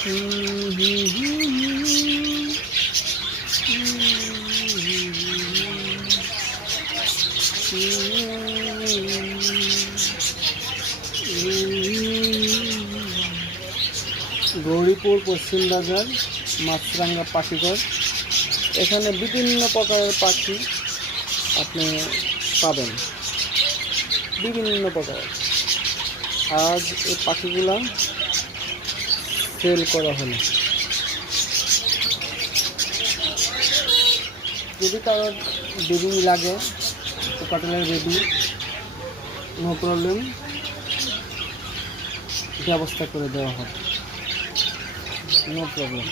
গৌরীপুর পশ্চিম বাজার মাছরাঙ্গা পাখিঘর। এখানে বিভিন্ন প্রকারের পাখি আপনি পাবেন, বিভিন্ন প্রকার। আজ এই পাখিগুলা সেল করা হলো। যদি কারোর বেবি লাগে, কোকাটেলের বেবি, নো প্রবলেম, ব্যবস্থা করে দেওয়া হবে, নো প্রবলেম।